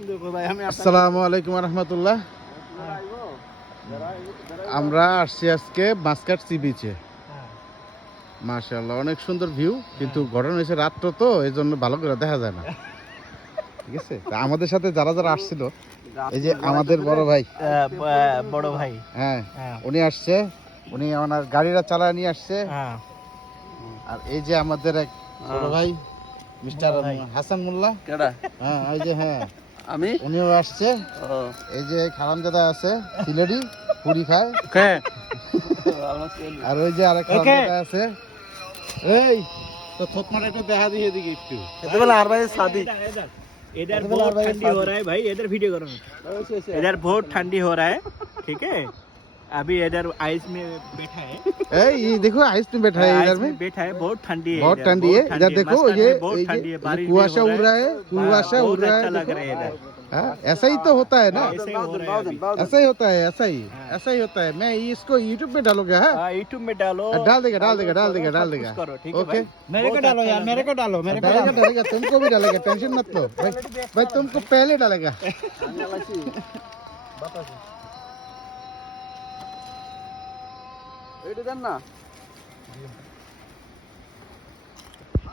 আসসালামু আলাইকুম রহমতুল্লাহ। আমরা আসছি আজকে মাস্কাট সি বিচে। মাশাআল্লাহ, অনেক সুন্দর ভিউ, কিন্তু ঘটনা হয়েছে রাত্র তো, এই জন্য ভালো করে দেখা যায় না। ঠিক আছে, তা আমাদের সাথে যারা যারা আসছিল, এই যে আমাদের বড় ভাই, হ্যাঁ উনি আসছে, উনি ওনার গাড়িটা চালায় নিয়ে আসছে। আর এই যে আমাদের এক বড় ভাই মিস্টার হাসান মোল্লা, হ্যাঁ এই যে, হ্যাঁ আমি, উনিও আসছে। এই যে খালামজাদা আছে, সিলেটি পুরি খায়। আর ওই যে আরেক খালামজাদা আছে, এই তো থতমাটা একটু দেখা দিয়ে দিকে একটু। আর भाई शादी इधर बहुत ठंडी हो रहा है भाई, इधर वीडियो करो। इधर बहुत ठंडी हो रहा है, ठीक है। अभी इधर आइस में बैठा है। ये देखो आइस में बैठा है, इधर में बैठा है, बहुत ठंडी है, बहुत ठंडी है। इधर देखो ये कुआशा उड़ रहा है, कुआशा उड़ रहा है, लग रहा है इधर। ऐसा ही तो होता है ना, ऐसा ही हो रहा है अभी। ऐसा ही होता है। मैं इसको यूट्यूब पे डालूंगा, है यूट्यूब में डालो, डाल देगा करो, ठीक है ओके। मेरे को डालो यार, मेरे को डालो, मेरे को डालेगा, तुमको भी डालेगा, टेंशन मत लो भाई, भाई तुमको पहले डालेगा। ना